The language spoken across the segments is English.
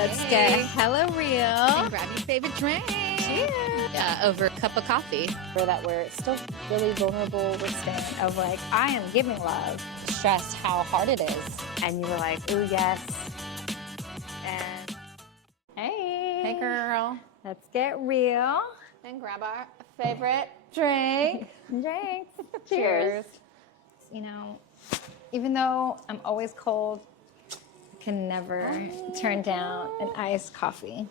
Let's get hella real. And grab your favorite drink. Cheers. Over a cup of coffee. For that we're still really vulnerable with staying of like, I am giving love. Stressed how hard it is. And you were like, ooh, yes. And hey. Hey, girl. Let's get real. And grab our favorite drink. Drinks. Cheers. You know, even though I'm always cold, I can never turn down an iced coffee.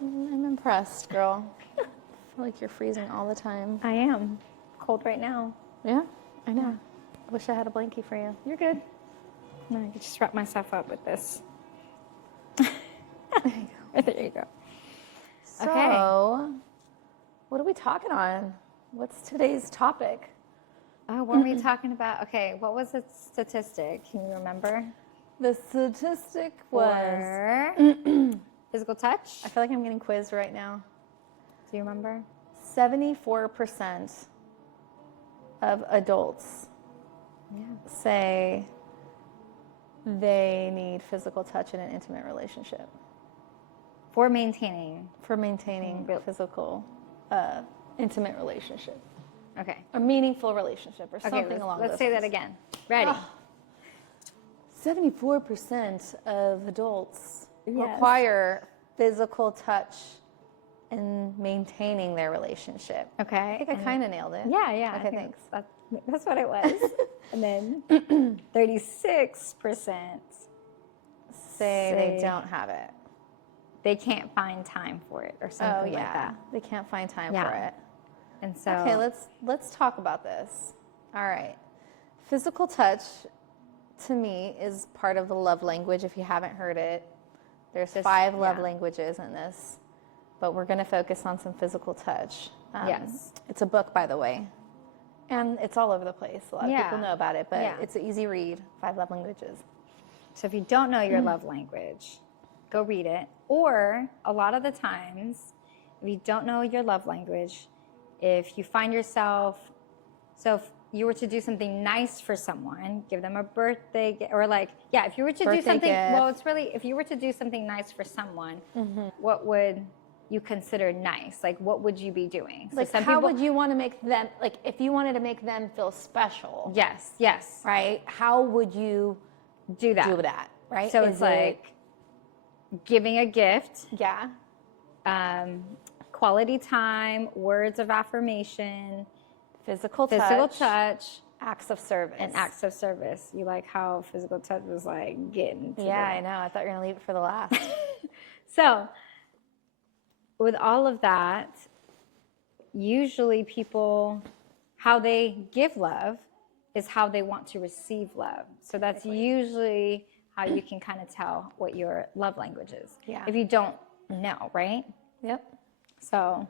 I'm impressed, girl. I feel like you're freezing all the time. I am cold right now. Yeah, I know. Yeah. I wish I had a blankie for you. You're good. No, I could just wrap myself up with this. There you go. So, Okay. what are we talking on? What's today's topic? Oh, what were we talking about? Okay, what was the statistic? Can you remember? The statistic was... For physical touch? I feel like I'm getting quizzed right now. Do you remember? 74% of adults say they need physical touch in an intimate relationship. For maintaining. For maintaining physical, intimate relationship. Okay. A meaningful relationship or something Okay, along let's those say lines. that again. Ready? 74% of adults Yes. require physical touch in maintaining their relationship. Okay. I think I kind of nailed it. Yeah, yeah. Okay, thanks. That's what it was. And then 36% Say they don't have it. they can't find time for it or something like that. They can't find time Yeah. for it. And so Okay, let's talk about this. All right. Physical touch to me is part of the love language if you haven't heard it. There's 5 love languages in this, but we're going to focus on some physical touch. Yes. It's a book, by the way, and it's all over the place. A lot of people know about it, but it's an easy read, 5 love languages. So if you don't know your love language, go read it. Or a lot of the times, if you don't know your love language, if you find yourself, so if you were to do something nice for someone, give them a birthday, or like, if you were to do something, it's really, if you were to do something nice for someone, what would you consider nice? Like, what would you be doing? Like, how would you want to make them, like, if you wanted to make them feel special? Yes. Right? How would you do that, right? So it's like giving a gift. Yeah. Quality time, words of affirmation, physical touch, acts of service. and acts of service. You like how physical touch was like getting to I know. I thought you were going to leave it for the last. So with all of that, usually people, how they give love is how they want to receive love. So that's usually how you can kind of tell what your love language is. Yeah. If you don't know, right? Yep. So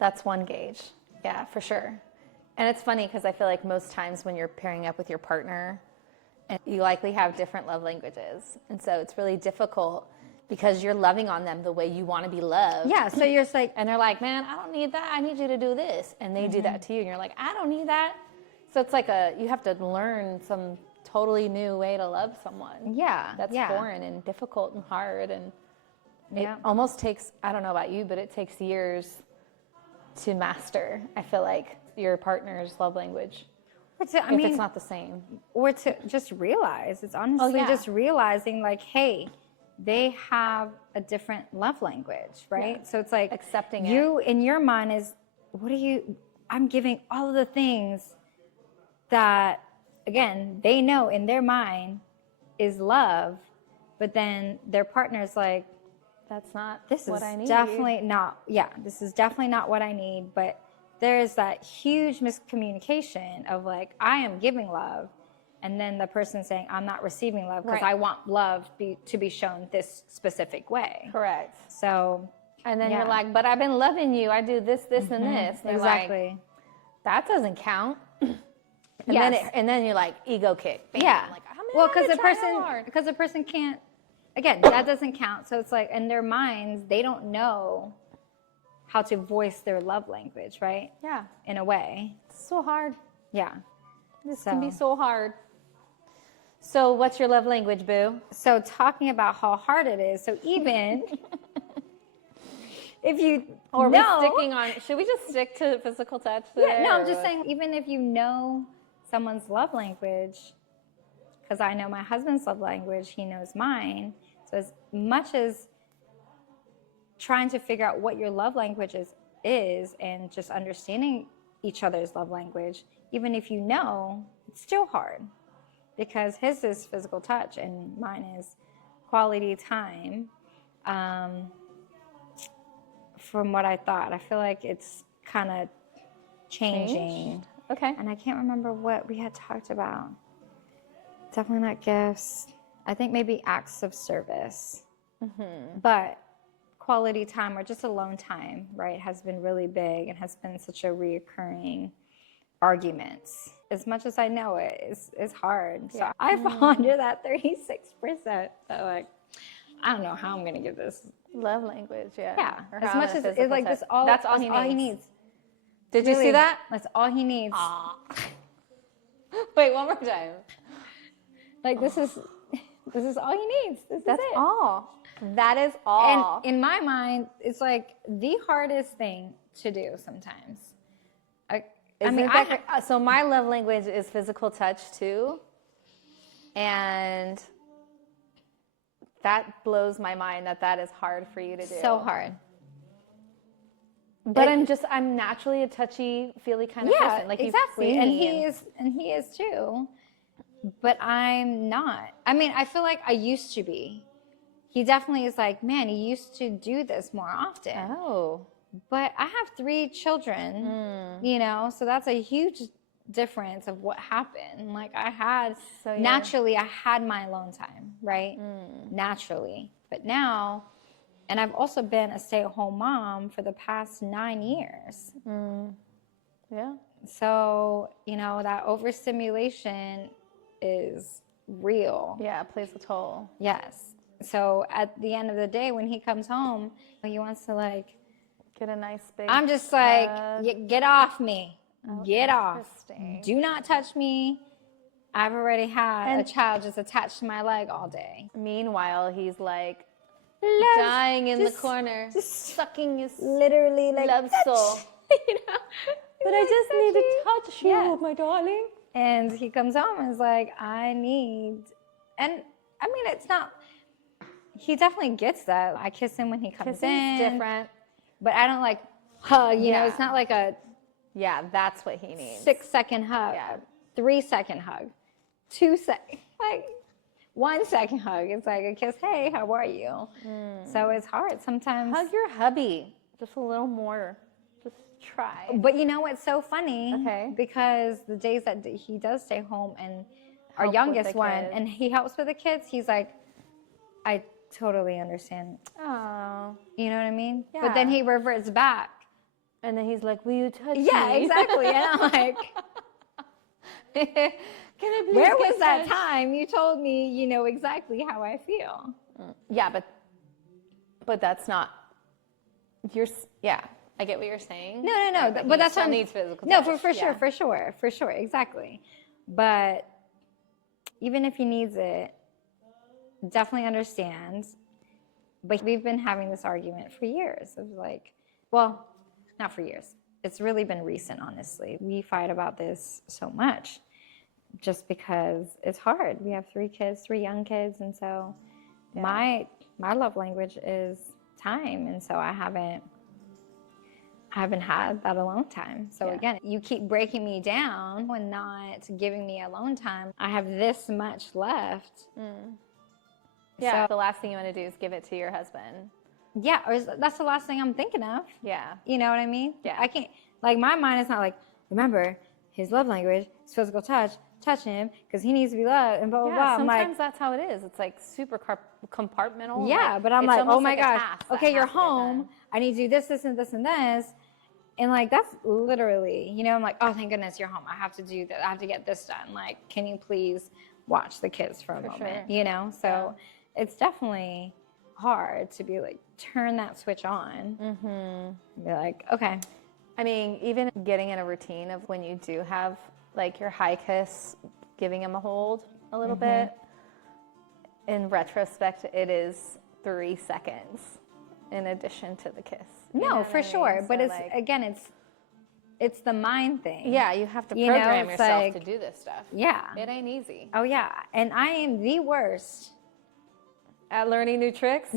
that's one gauge. Yeah, for sure. And it's funny because I feel like most times when you're pairing up with your partner, and you likely have different love languages. And so it's really difficult because you're loving on them the way you want to be loved. yeah, so you're just like, And they're like, man, I don't need that. I need you to do this. And they do that to you. And you're like, I don't need that. So it's like you have to learn some totally new way to love someone. That's foreign and difficult and hard. And it almost takes, I don't know about you, but it takes years to master, I feel like, your partner's love language. If it's not the same. or to just realize, it's honestly just realizing like, hey, they have a different love language, right? Yeah. So it's like accepting you in your mind is, I'm giving all of the things that, again, they know in their mind is love, but then their partner's like, that's not this what is I need. definitely not, this is definitely not what I need. But there is that huge miscommunication of like, I am giving love, and then the person saying, I'm not receiving love because I want love to be shown this specific way. Correct. So, and then you're like, but I've been loving you. I do this, this, and this. And exactly. Like, that doesn't count. And then you're like, ego kick. Bam. Yeah. Like, because the person can't, again, that doesn't count. So it's like in their minds, they don't know how to voice their love language, right? Yeah. In a way. It's so hard. Yeah. This can be so hard. So what's your love language, boo? So talking about how hard it is. So even if you should we just stick to physical touch today? Yeah, no, I'm just saying, even if you know someone's love language, because I know my husband's love language, he knows mine. So as much as trying to figure out what your love language is and just understanding each other's love language, even if you know, it's still hard. Because his is physical touch and mine is quality time. From what I thought, I feel like it's kind of changing. Okay. And I can't remember what we had talked about. Definitely not gifts. I think maybe acts of service. But quality time or just alone time, right, has been really big and has been such a reoccurring arguments. As much as I know it's hard. So I fall under that 36%. So like, I don't know how I'm gonna give this love language. Yeah. As much as it's like this, that's all he needs. Did you see that? That's all he needs. Wait, one more time. Like this is all he needs. That's all. That is all. And in my mind, it's like the hardest thing to do sometimes. So my love language is physical touch too. And that blows my mind that is hard for you to do. So hard. But I'm naturally a touchy, feely kind of person. Like exactly. And he is too. But I'm not. I mean, I feel like I used to be. He definitely is like, man, he used to do this more often. Oh. But I have 3 children, so that's a huge difference of what happened. Like naturally I had my alone time, right? Naturally. But now, and I've also been a stay-at-home mom for the past 9 years. Yeah. So, that overstimulation is real. Yeah, it plays a toll. Yes. So at the end of the day, when he comes home, he wants to get a nice big I'm just like, get off me. Get off. Do not touch me. I've already had a child just attached to my leg all day. Meanwhile, he's like dying in the corner, just sucking his literally love soul. But I just need to touch you, my darling. And he comes home and is like, and I mean, it's not, he definitely gets that. I kiss him when he comes in. Different. But I don't hug, it's not like a... Yeah, that's what he needs. 6-second hug, 3-second hug, 2 second, 1 second hug. It's like a kiss, hey, how are you? So it's hard sometimes. Hug your hubby just a little more. Just try. But you know what's so funny? Okay. Because the days that he does stay home and our youngest one, and he helps with the kids, he's like, I totally understand. Oh. You know what I mean? Yeah. But then he reverts back. And then he's like, will you touch me? Yeah, exactly. And I'm like, can I please where was that time you told me, exactly how I feel? Yeah, but that's not, I get what you're saying. No. But that's what needs physical touch. No, for sure, exactly. But even if he needs it, definitely understand. But we've been having this argument for years of not for years. It's really been recent, honestly. We fight about this so much just because it's hard. We have 3 young kids. And so my love language is time. And so I haven't had that alone time. So again, you keep breaking me down and not giving me alone time. I have this much left. Yeah, so the last thing you want to do is give it to your husband. Yeah, or that's the last thing I'm thinking of. Yeah. You know what I mean? Yeah. I can't, my mind is not remember, his love language is physical touch him because he needs to be loved and blah, blah, blah. Sometimes that's how it is. It's super compartmental. Yeah, but I'm like, oh my gosh, okay, you're home. I need to do this, this, and this, and this. And that's literally, I'm like, oh, thank goodness you're home. I have to do that. I have to get this done. Can you please watch the kids for a moment? Sure. So it's definitely hard to be turn that switch on and be like, okay. I mean, even getting in a routine of when you do have your high kiss, giving him a hold a little bit, in retrospect, it is 3 seconds in addition to the kiss. No, for sure. But it's, again, it's the mind thing. Yeah, you have to program yourself to do this stuff. Yeah. It ain't easy. Oh, yeah. And I am the worst at learning new tricks.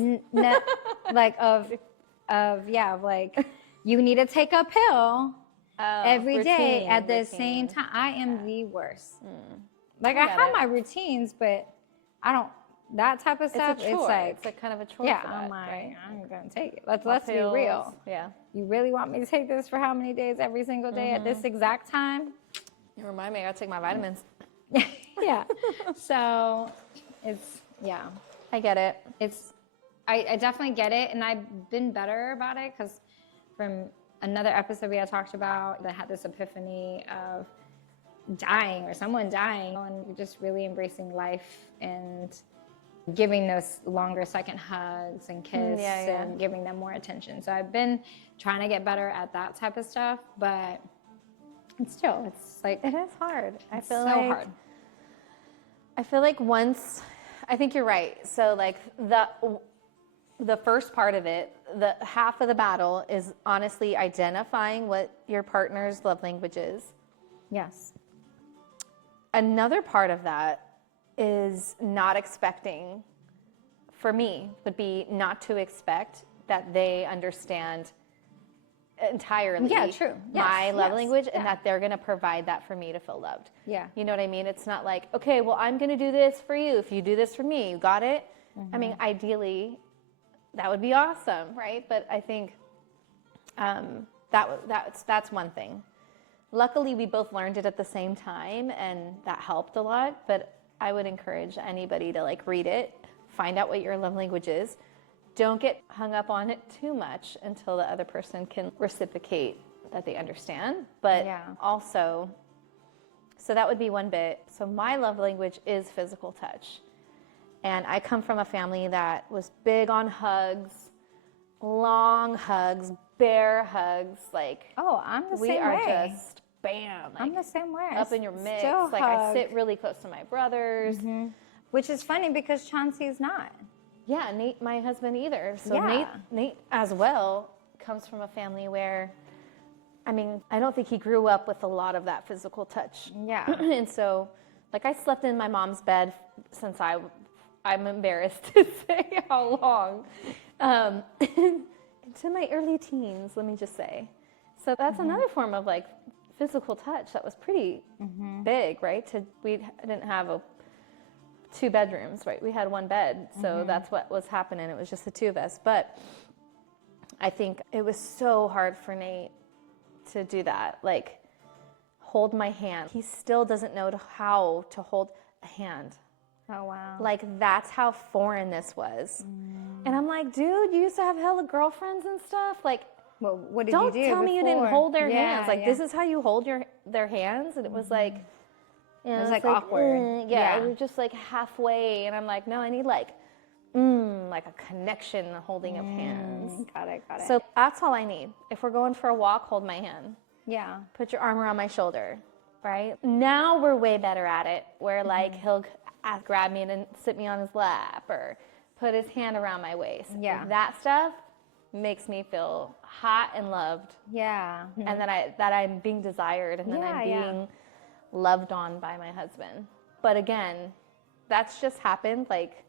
Like you need to take a pill every day at the same time. I am the worst. Like I have my routines, but I don't. That type of stuff. It's a chore. It's like kind of a chore. Yeah, for that, I'm like, right? I'm gonna take it. Let's be real. Yeah. You really want me to take this for how many days every single day at this exact time? You remind me, I gotta take my vitamins. Yeah. So it's I get it. I definitely get it, and I've been better about it because from another episode we had talked about that had this epiphany of dying or someone dying, and just really embracing life and giving those longer second hugs and kiss and giving them more attention. So I've been trying to get better at that type of stuff, but it's like it is hard. I feel so hard. I feel like once, I think you're right. So like the first part of it, the half of the battle is honestly identifying what your partner's love language is. Yes. Another part of that is not expecting, for me, would be not to expect that they understand entirely my love language and that they're going to provide that for me to feel loved. Yeah. You know what I mean? It's not like, okay, well, I'm going to do this for you. If you do this for me, you got it? I mean, ideally, that would be awesome, right? But I think that's one thing. Luckily, we both learned it at the same time, and that helped a lot. But I would encourage anybody to like read it, find out what your love language is. Don't get hung up on it too much until the other person can reciprocate that they understand. But also, so that would be one bit. So my love language is physical touch. And I come from a family that was big on hugs, long hugs, bear hugs. Like, I'm the same way. We are just bam. Like, I'm the same way. Up in your mix. Like I sit really close to my brothers. Which is funny because Chauncey's not. Yeah, Nate, my husband, either. So Nate as well comes from a family where, I mean, I don't think he grew up with a lot of that physical touch. Yeah. And so, like, I slept in my mom's bed since I'm embarrassed to say how long, into my early teens, let me just say. So that's another form of like physical touch that was pretty big, right? We didn't have 2 bedrooms, right? We had 1 bed, so that's what was happening. It was just the 2 of us. But I think it was so hard for Nate to do that, like hold my hand. He still doesn't know how to hold a hand. Oh, wow. Like, that's how foreign this was. And I'm like, dude, you used to have hella girlfriends and stuff. Like, well, what did don't you do tell me you didn't hold their hands. Like, this is how you hold their hands? And it was like, you know, it was like awkward. It was just like halfway. And I'm like, no, I need like a connection, holding of hands. Got it. So that's all I need. If we're going for a walk, hold my hand. Yeah. Put your arm around my shoulder, right? Now we're way better at it, where like he'll grab me and sit me on his lap or put his hand around my waist. Yeah. That stuff makes me feel hot and loved. Yeah. And that I'm being desired and that I'm being loved on by my husband. But again, that's just happened like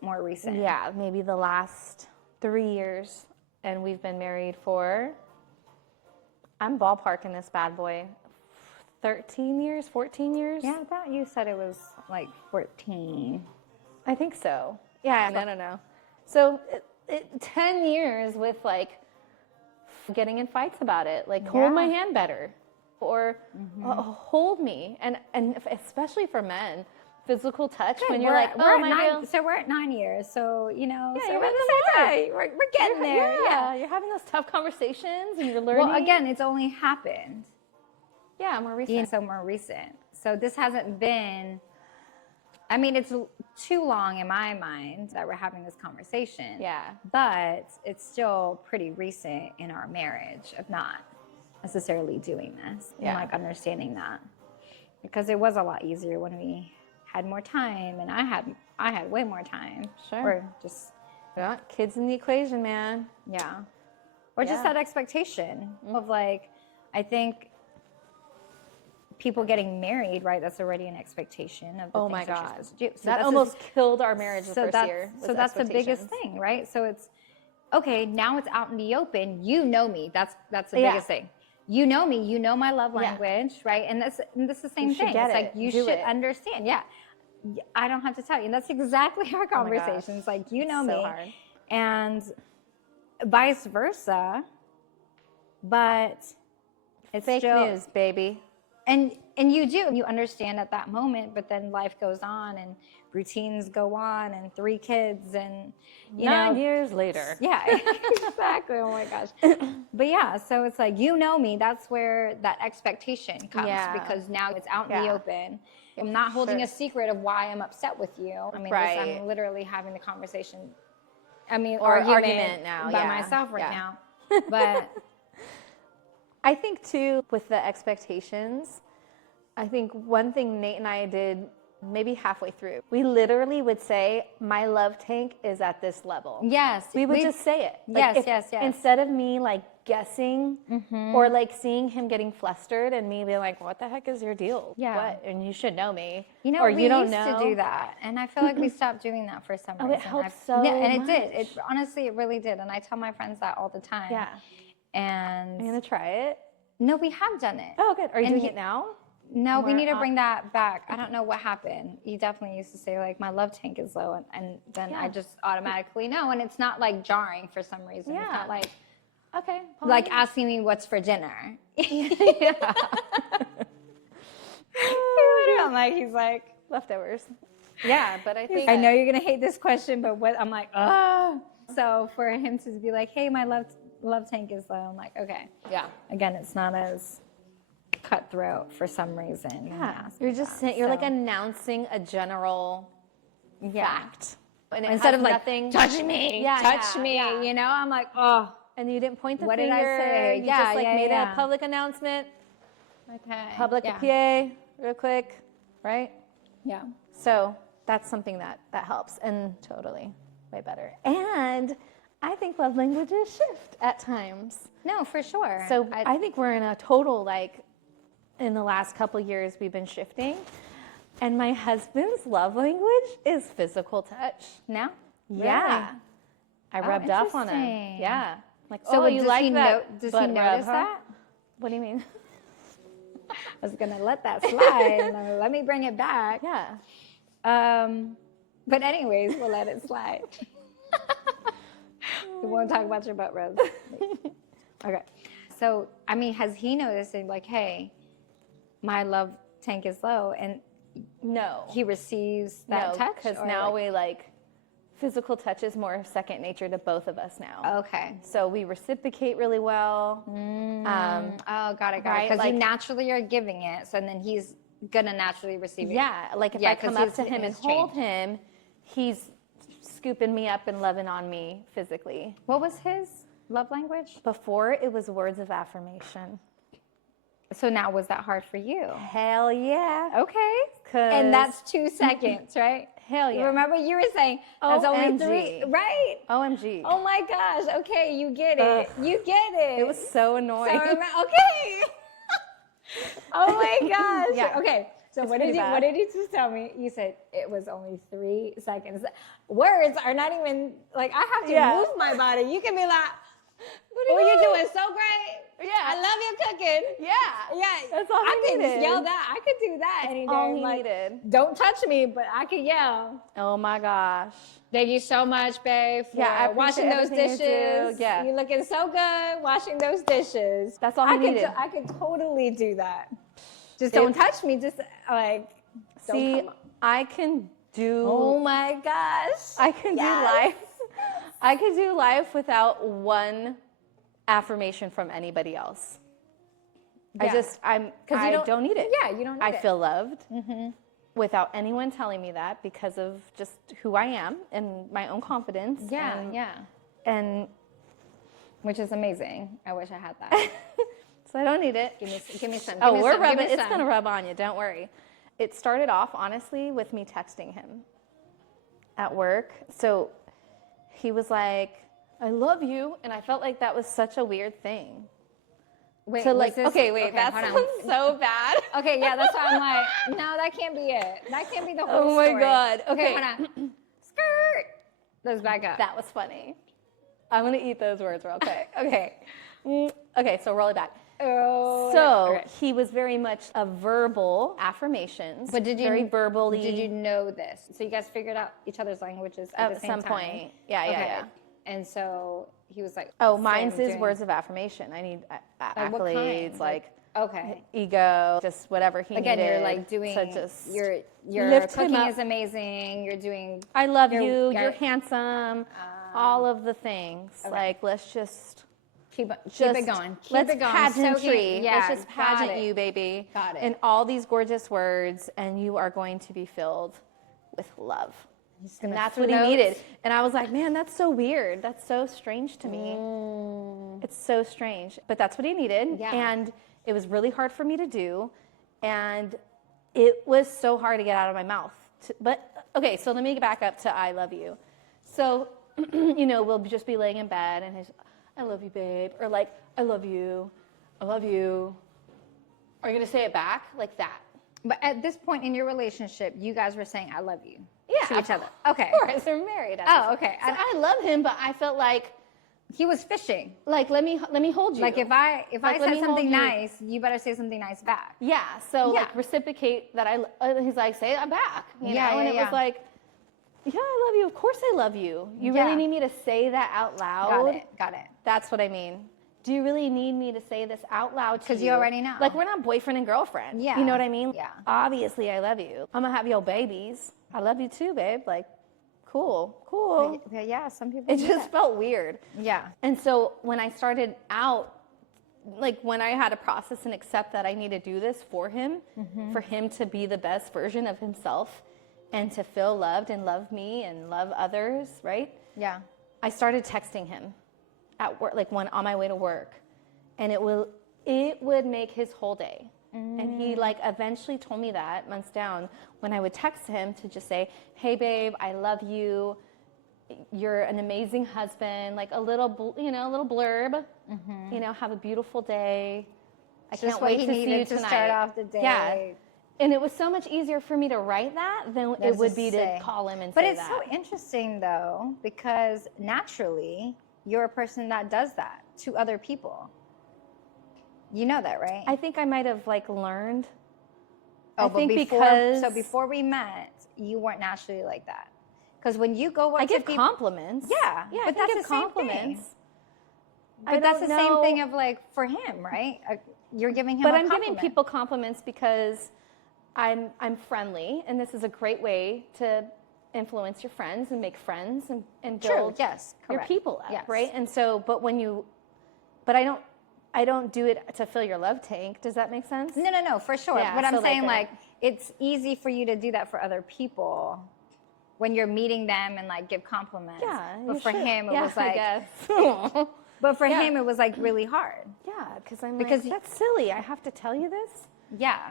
more recent. Yeah, maybe the last 3 years, and we've been married for, I'm ballparking this bad boy, 13 years, 14 years? Yeah, I thought you said it was like 14. I think so. Yeah, I don't know. So 10 years with like getting in fights about it, like hold my hand better or hold me. And especially for men, physical touch when you're like, oh my God. So we're at 9 years, so, you know, yeah, so you're we're getting there. Yeah, you're having those tough conversations and you're learning. Well, again, it's only happened. Yeah, more recent. So more recent. So this hasn't been, I mean, it's too long in my mind that we're having this conversation. Yeah. But it's still pretty recent in our marriage of not necessarily doing this. And like understanding that. Because it was a lot easier when we had more time and I had I had way more time. Sure. Or just kids in the equation, man. Yeah. Or just that expectation of like, I think people getting married, right? That's already an expectation of the things that you're supposed to do. So that almost killed our marriage the first year. So that's the biggest thing, right? So it's, okay, now it's out in the open. You know me. That's the biggest thing. You know me. You know my love language, right? And this is the same thing. It's like you should understand. Yeah. I don't have to tell you. And that's exactly our conversations. Like, you know me. Hard. And vice versa. But it's fake still news, baby. And you do. You understand at that moment, but then life goes on and routines go on and 3 kids and, 9 years later. Yeah, exactly. Oh my gosh. But yeah, so it's like, you know me, that's where that expectation comes because now it's out in the open. I'm not holding a secret of why I'm upset with you. I mean, I'm literally having the conversation. I mean, or argument now by myself right now. But I think too, with the expectations, I think one thing Nate and I did maybe halfway through, we literally would say, my love tank is at this level. Yes. We would just say it. Like yes. Instead of me like guessing or like seeing him getting flustered and me being like, what the heck is your deal? Yeah. What? And you should know me. You know, or we you don't used know. to do that. And I feel like we stopped doing that for some reason. It helps so much. And it did. It honestly, it really did. And I tell my friends that all the time. Yeah. And I'm going to try it. No, we have done it. Oh, good. Are you doing it now? No, we need to bring that back. I don't know what happened. You definitely used to say, like, my love tank is low, and then I just automatically know, and it's not, like, jarring for some reason. Yeah. It's not like, okay, like asking me what's for dinner. I'm like, he's like, leftovers. Yeah, but I think... I know you're going to hate this question, but what? I'm like, oh. So for him to be like, hey, my love tank is low, I'm like, okay. Yeah. Again, it's not as cutthroat for some reason. Yeah, you're just you're like announcing a general fact, and instead of like nothing, touch me, touch me. Yeah. You know, I'm like, oh, and you didn't point the what finger. What did I say? You just like made a public announcement. Okay. Public PA, real quick, right? Yeah. So that's something that helps, and totally way better. And I think love languages shift at times. No, for sure. So I think we're in a total like. In the last couple years, we've been shifting. And my husband's love language is physical touch. Now? Yeah. Really? I rubbed off on him. Yeah. Like, so you like that? Does he notice that? What do you mean? I was going to let that slide. Let me bring it back. Yeah. But anyways, we'll let it slide. We won't talk about your butt rubs. Okay. So, I mean, has he noticed it, like, hey, my love tank is low, and no, he receives that touch? Because now we like physical touch is more second nature to both of us now. Okay. So we reciprocate really well. Got it. Because you naturally are giving it, so then he's gonna naturally receive it. Yeah, like if I come up to him and hold him, he's scooping me up and loving on me physically. What was his love language? Before, it was words of affirmation. So now, was that hard for you? Hell yeah. Okay. And that's 2 seconds, right? Hell yeah. Remember you were saying that's only 3, right? OMG. Oh my gosh. Okay, you get it. You get it. It was so annoying. Okay. Oh my gosh. Yeah. Okay. So what did you just tell me? You said it was only 3 seconds. Words are not even like I have to move my body. You can be like, what are you doing? So great. Yeah. I love your cooking. Yeah. Yeah. That's all I could just yell that. I could do that any day. All he needed. Don't touch me, but I could yell. Oh my gosh. Thank you so much, babe, for washing those dishes. Yeah. You're looking so good washing those dishes. That's all he needed. I could totally do that. Just don't touch me. Just like, see, I can do. Oh my gosh. I can do life. I could do life without one affirmation from anybody else. Yeah. I don't need it. Yeah, you don't need it. I feel loved without anyone telling me that because of just who I am and my own confidence. Yeah, and which is amazing. I wish I had that. So I don't need it. Give me some. We're rubbing. It's gonna rub on you. Don't worry. It started off honestly with me texting him. at work. So he was like, I love you. And I felt like that was such a weird thing. Wait, to like, okay, that sounds so bad. Okay, yeah, that's why I'm like, no, that can't be it. That can't be the whole story. Oh my God. Okay. Hold on. Skirt. Let's back up. That was funny. I'm going to eat those words real quick. Okay. Okay, so roll it back. Oh, so okay. he was very much a verbal affirmations. But very verbally. Did you know this? So you guys figured out each other's languages at the same time? At some point. Yeah. And so he was like, oh, mine's is words of affirmation. I need accolades, like okay, ego, just whatever he needed. Again, you're like doing, just your cooking is amazing. You're doing, I love you. You're handsome. All of the things. Okay. Like, let's just keep it going. Let's pageantry. Yeah, let's just pageant you, baby. Got it. And all these gorgeous words, and you are going to be filled with love. And that's what he needed. And I was like, man, that's so weird. That's so strange to me. It's so strange. But that's what he needed. Yeah. And it was really hard for me to do. And it was so hard to get out of my mouth. But, okay, so let me back up to I love you. So, we'll just be laying in bed and he's, I love you, babe. Or like, I love you. I love you. Are you going to say it back? Like that. But at this point in your relationship, you guys were saying, I love you. Yeah, to each other. Okay. Of course, they're married. Oh, okay. So I love him, but I felt like he was fishing. Like, let me hold you. Like if I said something nice, you better say something nice back. Yeah. So like reciprocate that. He's like, say it back. You know? And it was like, yeah, I love you. Of course, I love you. You really need me to say that out loud. Got it. That's what I mean. Do you really need me to say this out loud to you? Because you already know. Like, we're not boyfriend and girlfriend. Yeah. You know what I mean? Yeah. Obviously, I love you. I'm going to have your babies. I love you too, babe. Like, cool. Yeah, some people It just felt weird. Yeah. And so when I started out, like when I had to process and accept that I need to do this for him to be the best version of himself and to feel loved and love me and love others, right? Yeah. I started texting him at work, like on my way to work, and it would make his whole day. And he like eventually told me that months down when I would text him to just say, hey babe, I love you. You're an amazing husband. Like a little blurb, have a beautiful day. I can't wait to see you tonight. Start off the day. Yeah. And it was so much easier for me to write that than it would be to call him and say that. But it's so interesting though, because naturally you're a person that does that to other people. You know that, right? I think I might have like learned. Oh, before we met, you weren't naturally like that. Because when you go up I give compliments. Yeah, but that's the compliments. But that's the same thing of like for him, right? You're giving him. But I'm giving people compliments because I'm friendly, and this is a great way to influence your friends and make friends and build your people up, right? And so, but I don't do it to fill your love tank. Does that make sense? No, for sure. Yeah, but I'm saying like it's easy for you to do that for other people when you're meeting them and like give compliments. Yeah, but for him it was like. I guess. But for him it was like really hard. Yeah, because that's silly. I have to tell you this. Yeah.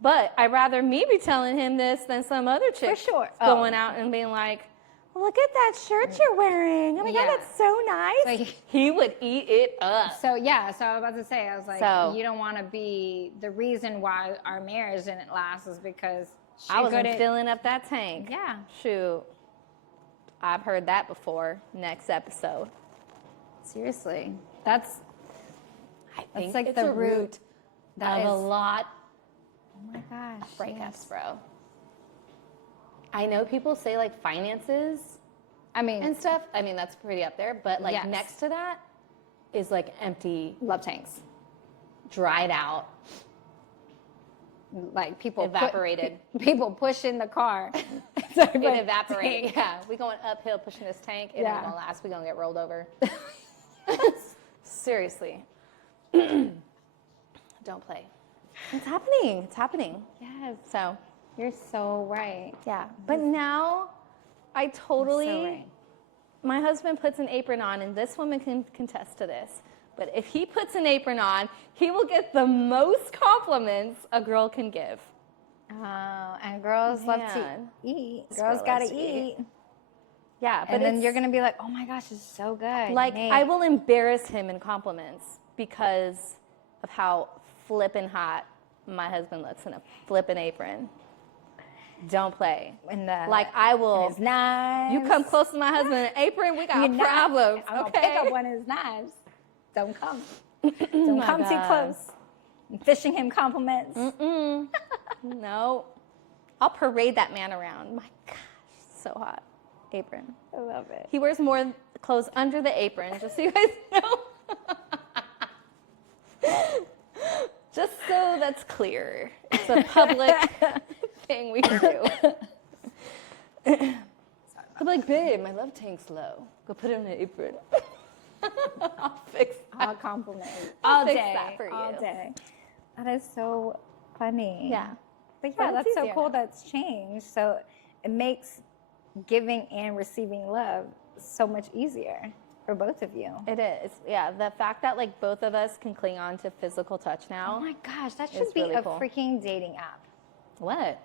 But I'd rather me be telling him this than some other chick going out and being like, look at that shirt you're wearing. Oh my God, that's so nice. Like, he would eat it up. So I was about to say, I was like, you don't want to be the reason why our marriage didn't last is because I wasn't filling up that tank. Yeah. Shoot. I've heard that before. Next episode. Seriously. That's like the root of a lot. Oh my gosh. Breakups, bro. I know people say like finances, and stuff. I mean, that's pretty up there. But like next to that is like empty love tanks, dried out, like people evaporated. People push in the car. It evaporated. Yeah, we going uphill pushing this tank. It ain't gonna last. We gonna get rolled over. Seriously, don't play. It's happening. Yes. So. You're so right. Yeah. But now I totally, my husband puts an apron on, and this woman can contest to this. But if he puts an apron on, he will get the most compliments a girl can give. Oh, and girls love to eat. Girls gotta eat. Yeah, but then you're gonna be like, oh my gosh, it's so good. Like, I will embarrass him in compliments because of how flippin' hot my husband looks in a flippin' apron. Don't play. I will. His knives. You come close to my husband in an apron, we got problems. I'm gonna pick up one of his knives. Don't come. Don't come too close. I'm fishing him compliments. No. I'll parade that man around. My gosh, so hot. Apron. I love it. He wears more clothes under the apron, just so you guys know. Just so that's clear. It's a public thing we do. I'm like, babe, my love tank's low. Go put it in the apron. I'll fix that. I'll compliment you. I'll fix that for you. All day. That is so funny. Yeah. But yeah, that's so cool that's changed. So it makes giving and receiving love so much easier for both of you. It is. Yeah. The fact that like both of us can cling on to physical touch now. Oh my gosh, that should be really cool. Freaking dating app. What?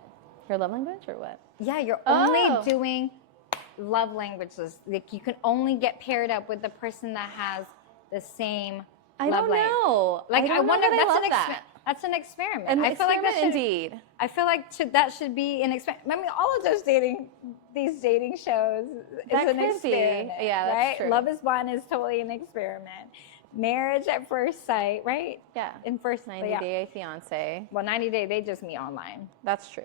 Your love language or what? Yeah, you're only doing love languages. Like you can only get paired up with the person that has the same love language. I don't know. Like I wonder if that's an experiment. I feel like that should, indeed. I feel like that should be an experiment. I mean, all of those these dating shows is an experiment. Yeah, that's right? true. Love is Blind is totally an experiment. Marriage at first sight, right? Yeah. In first 90 Day Fiance. Well, 90 Day, they just meet online. That's true.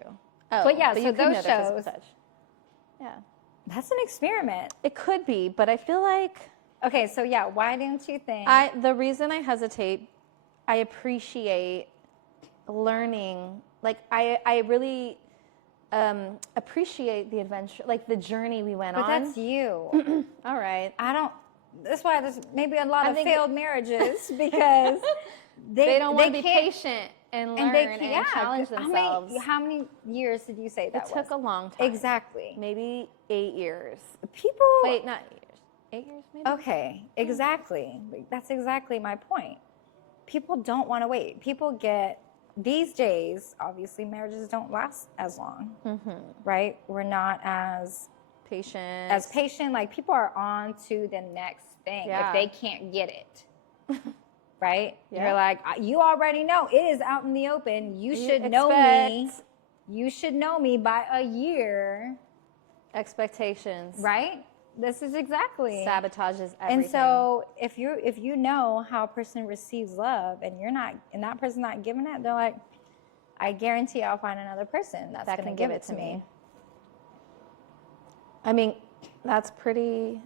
Oh, but yeah, so those shows. Yeah. That's an experiment. It could be, but I feel like. Okay, so yeah, why didn't you think? The reason I hesitate, I appreciate learning. Like I really appreciate the adventure, like the journey we went on. But that's you. All right. That's why there's maybe a lot of failed marriages because they don't want to be patient and learn and challenge themselves. How many years did you say that It took a long time. Exactly. Maybe 8 years. Wait, not 8 years. 8 years maybe? Okay, exactly. That's exactly my point. People don't want to wait. These days, obviously, marriages don't last as long, right? We're not as patient. Like, people are on to the next thing if they can't get it, right? Yeah. You're like, you already know. It is out in the open. You should know me. You should know me by a year. Expectations. Right? This is exactly. Sabotages everything. And so if you know how a person receives love and you're not, and that person's not giving it, they're like, I guarantee I'll find another person that's going to give it to me. I mean, that's pretty.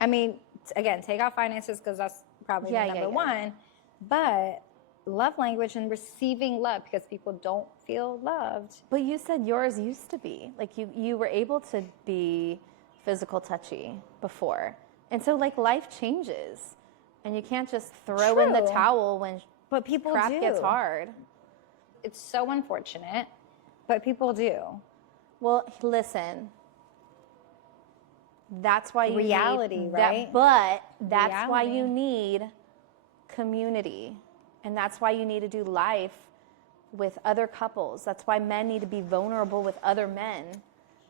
I mean, again, take out finances because that's probably number one. But love language and receiving love, because people don't feel loved. But you said yours used to be. Like you were able to be physical touchy before. And so like life changes. And you can't just throw in the towel when crap gets hard. It's so unfortunate, but people do. Well, listen. That's why you need right? That's why you need community. And that's why you need to do life with other couples. That's why men need to be vulnerable with other men.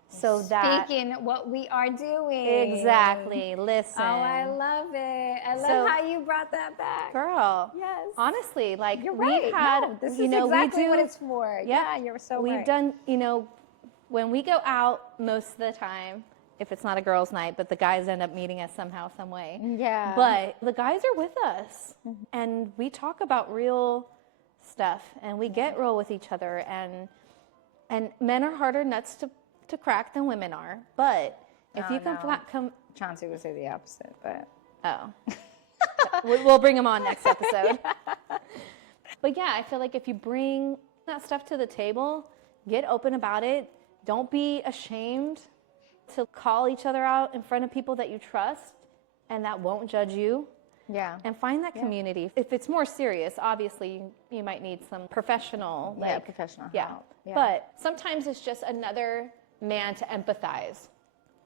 Speaking what we are doing. Exactly. Listen. Oh, I love it. I love how you brought that back. Girl. Yes. Honestly, like you're right. This is exactly what it's for. Yeah, you're so right. We've done, when we go out most of the time, if it's not a girls' night, but the guys end up meeting us somehow, some way. Yeah. But the guys are with us, and we talk about real stuff, and we get real with each other, and men are harder nuts to crack than women are. But if you can come, Chauncey would say the opposite, but we'll bring him on next episode. But yeah, I feel like if you bring that stuff to the table, get open about it. Don't be ashamed to call each other out in front of people that you trust and that won't judge you. Yeah. And find that community. If it's more serious, obviously you might need some professional professional help. Yeah. But sometimes it's just another man to empathize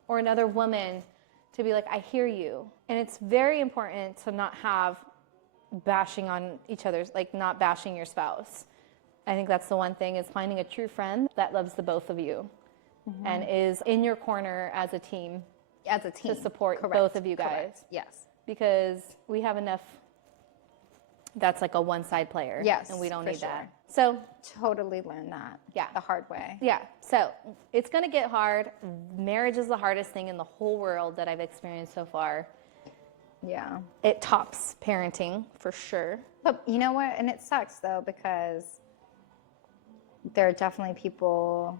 or another woman to be like, I hear you. And it's very important to not have bashing on each other's, like not bashing your spouse. I think that's the one thing, is finding a true friend that loves the both of you and is in your corner as a team. As a team. To support Correct. both of you guys. Correct. Yes. Because we have enough, that's like a one-side player. Yes, and we don't for need sure. that. So Totally learn that. Yeah. The hard way. yeah, so it's going to get hard. Marriage is the hardest thing in the whole world that I've experienced so far. Yeah. It tops parenting for sure. But you know what? And it sucks though, because there are definitely people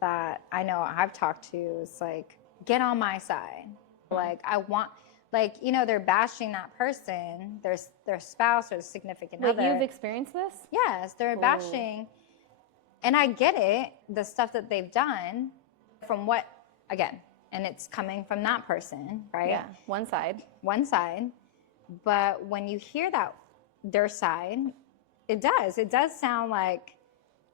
that I know I've talked to. It's like, get on my side. Like, I want, like, you know, they're bashing that person, their spouse or the significant Wait, other. you've experienced this? Yes, they're bashing. And I get it, the stuff that they've done from what, again, and it's coming from that person, right? Yeah, one side. One side. But when you hear that, their side, it does sound like,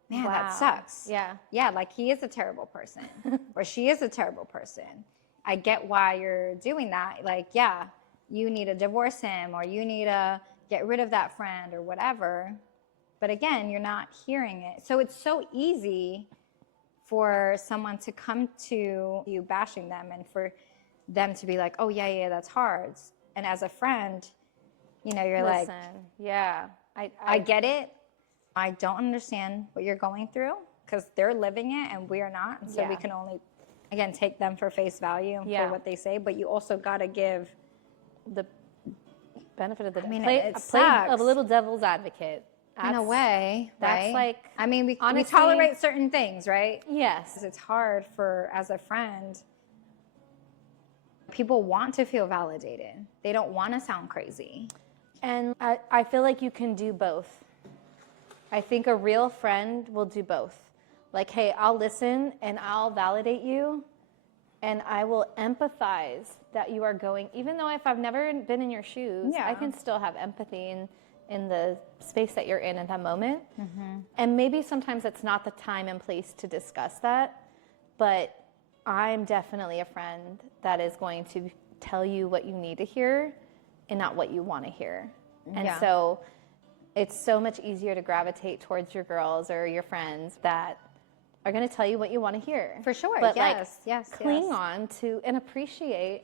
man, Wow. that sucks. Yeah. Yeah, like he is a terrible person or she is a terrible person. I get why you're doing that. Like, yeah, you need to divorce him or you need to get rid of that friend or whatever. But again, you're not hearing it. So it's so easy for someone to come to you bashing them and for them to be like, oh, yeah, that's hard. And as a friend, you know, you're like, yeah, I get it. I don't understand what you're going through because they're living it and we are not. And so we can only, again, take them for face value for what they say. But you also got to give the benefit of the doubt. I mean, play it a sucks. little devil's advocate. In a way, that's right? like, I mean, we honestly, tolerate certain things, right? Yes. It's hard for, as a friend, people want to feel validated. They don't want to sound crazy. And I feel like you can do both. I think a real friend will do both. Like, hey, I'll listen and I'll validate you and I will empathize that you are going, even though if I've never been in your shoes, I can still have empathy in the space that you're in at that moment. And maybe sometimes it's not the time and place to discuss that, but I'm definitely a friend that is going to tell you what you need to hear and not what you want to hear. And so it's so much easier to gravitate towards your girls or your friends that are going to tell you what you want to hear. For sure. But yes. cling on to and appreciate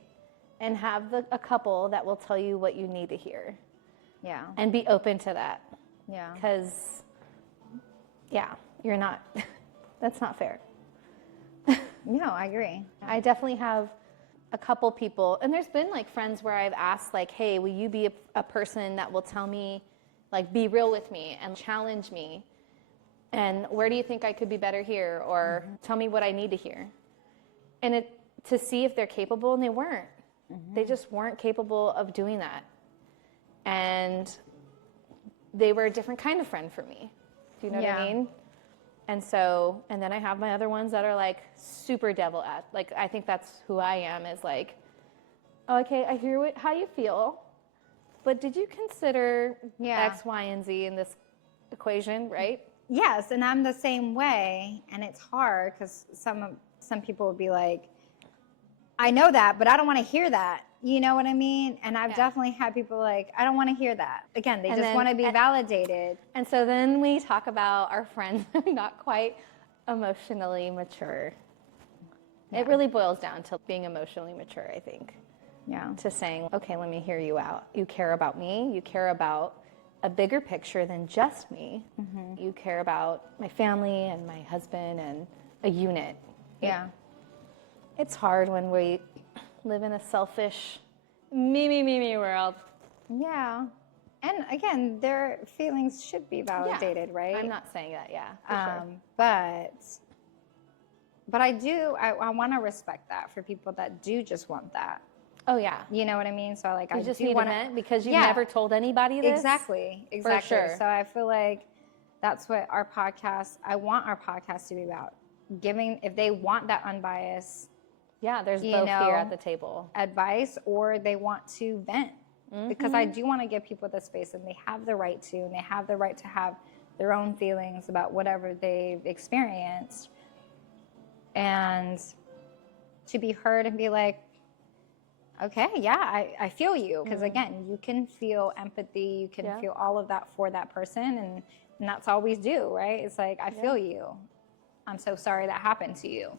and have a couple that will tell you what you need to hear. Yeah. And be open to that. Yeah. Because, you're not, that's not fair. No, I agree. I definitely have a couple people, and there's been like friends where I've asked like, hey, will you be a person that will tell me, like, be real with me and challenge me? And where do you think I could be better here? Or tell me what I need to hear. And to see if they're capable, and they weren't. They just weren't capable of doing that. And they were a different kind of friend for me. Do you know what I mean? And so, and then I have my other ones that are like super devil at, like, I think that's who I am, is like, oh, okay, I hear how you feel, but did you consider X, Y, and Z in this equation, right? Yes, and I'm the same way, and it's hard because some people would be like, I know that, but I don't want to hear that. You know what I mean? And I've definitely had people like, I don't want to hear that. Again, they just want to be validated. And so then we talk about our friends not quite emotionally mature. It really boils down to being emotionally mature, I think. Yeah. To saying, okay, let me hear you out. You care about me. You care about a bigger picture than just me. You care about my family and my husband and a unit. Yeah. It's hard when we live in a selfish, me world. Yeah. And again, their feelings should be validated, right? I'm not saying that, for sure. But I want to respect that for people that do just want that. Oh, yeah. You know what I mean? So like, I just need to vent because you've never told anybody this. Exactly. For sure. So I feel like that's what I want our podcast to be about. Giving, if they want that unbiased, there's both here at the table. Advice, or they want to vent. Because I do want to give people the space, and they have the right to, and they have the right to have their own feelings about whatever they've experienced. And to be heard and be like, okay, I feel you. Because again, you can feel empathy, you can feel all of that for that person. And And that's all we do, right? It's like, I feel you. I'm so sorry that happened to you.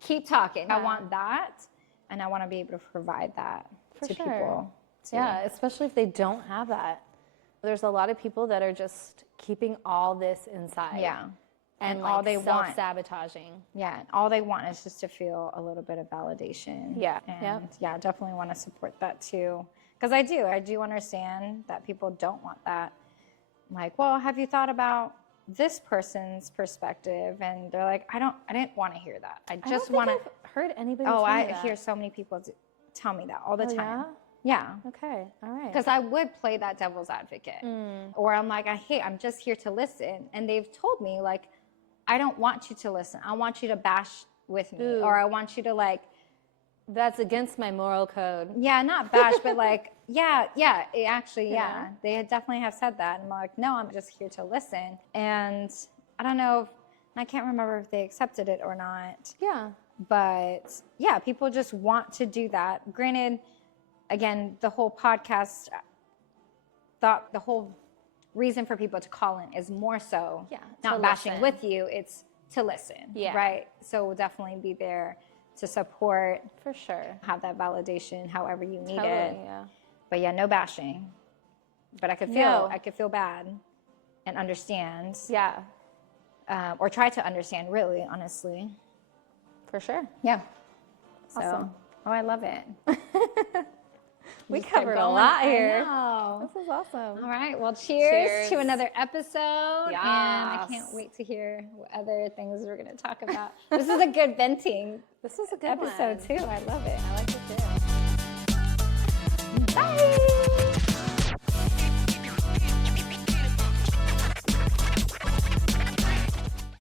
Keep talking. I want that, and I want to be able to provide that to people. Too. Yeah, especially if they don't have that. There's a lot of people that are just keeping all this inside. Yeah. And all like they want, self-sabotaging. Yeah, and all they want is just to feel a little bit of validation. Yeah. And yeah, definitely want to support that too. Because I do understand that people don't want that. I'm like, well, have you thought about this person's perspective? And they're like, I didn't want to hear that. I just want to. I've heard anybody Oh, tell me I that. hear so many people tell me that all the time. Yeah? Yeah. Okay. All right. Because I would play that devil's advocate. Or I'm like, I'm just here to listen. And they've told me, like, I don't want you to listen. I want you to bash with me. Or I want you to, like. That's against my moral code. Yeah, not bash, but like, yeah, they definitely have said that. And I'm like, no, I'm just here to listen. And I don't know, I can't remember if they accepted it or not. Yeah. But yeah, people just want to do that. Granted, again, the whole podcast, the whole reason for people to call in is more so not bashing with you, it's to listen, right? So we'll definitely be there to support, for sure, have that validation however you need it. Yeah. But yeah, no bashing. But I could feel bad and understand. Yeah. Or try to understand, really, honestly. For sure. Yeah. Awesome. Oh, I love it. We covered a lot here. I know. This is awesome. All right. Well, cheers to another episode. Yes. And I can't wait to hear what other things we're going to talk about. This is a good venting. This was a good episode, too. I love it. I like it, too. Bye.